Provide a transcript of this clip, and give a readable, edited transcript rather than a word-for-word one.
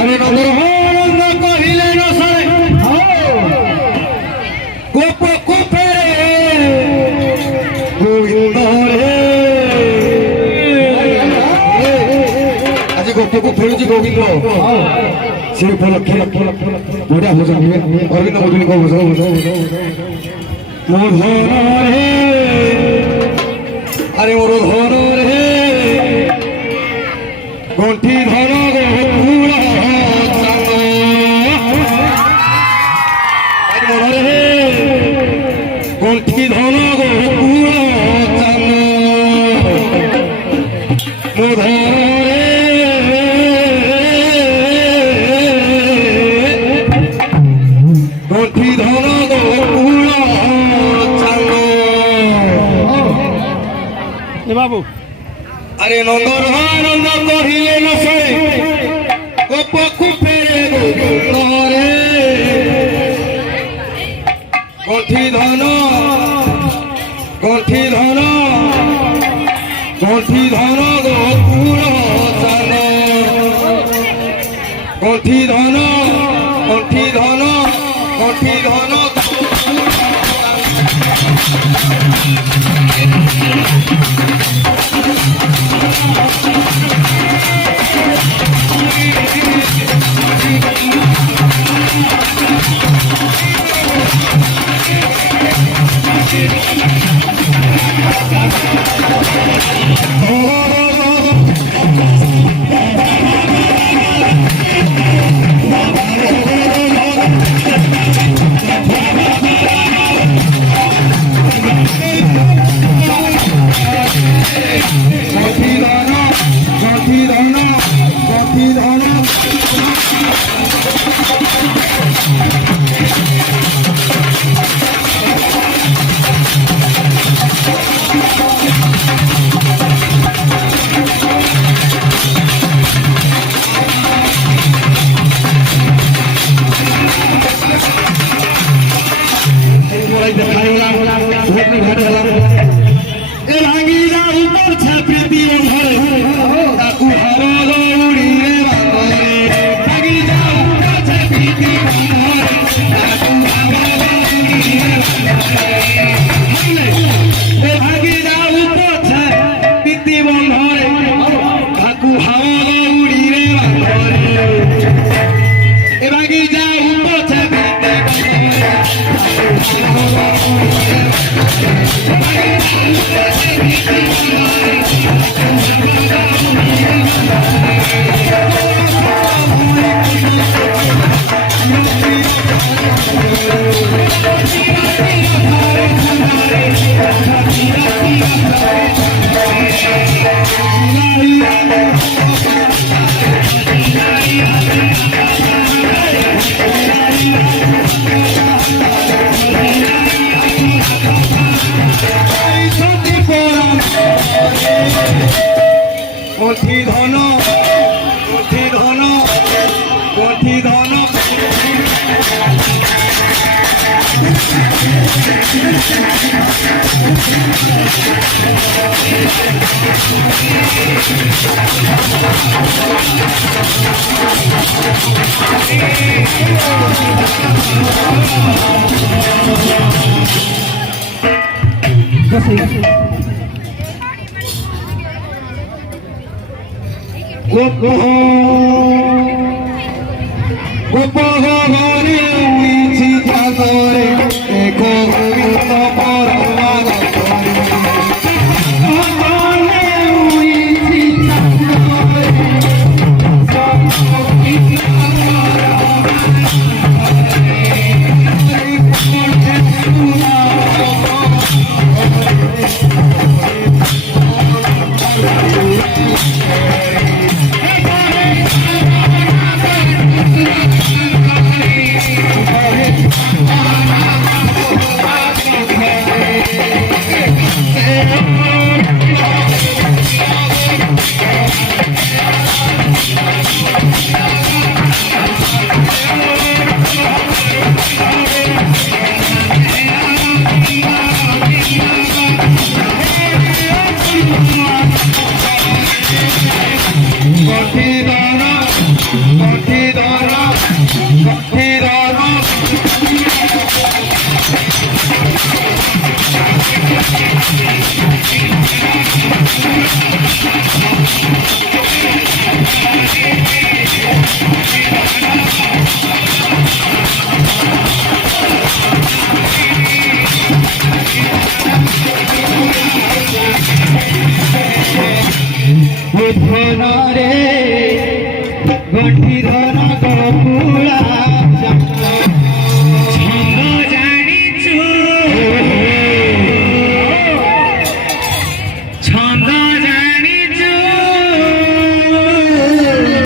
अरे नंदन कहिले न सरे गोप गोपे गोविंद रे आज गोप को फेरुची गोविंद से उपलक्षे बढ़िया भोजन हुए अरविंद मोदी को भोजन मोर धन रे अरे मोर धन रे गंठी धन गंठी धन गंठी धन बाबू अरे नंदन आनंद कहिले न सरे गोप कुपेरे गोविंद रे गंठी धन गंठी धन गंठी धन गोकुल चान गंठी धन गंठी धन गंठी धन गंठी धन गंठी धन गंठी धन गोप गोप गोरी उइछि जागरे एको गोविंद परमागत ধন রে গঠি ধন গো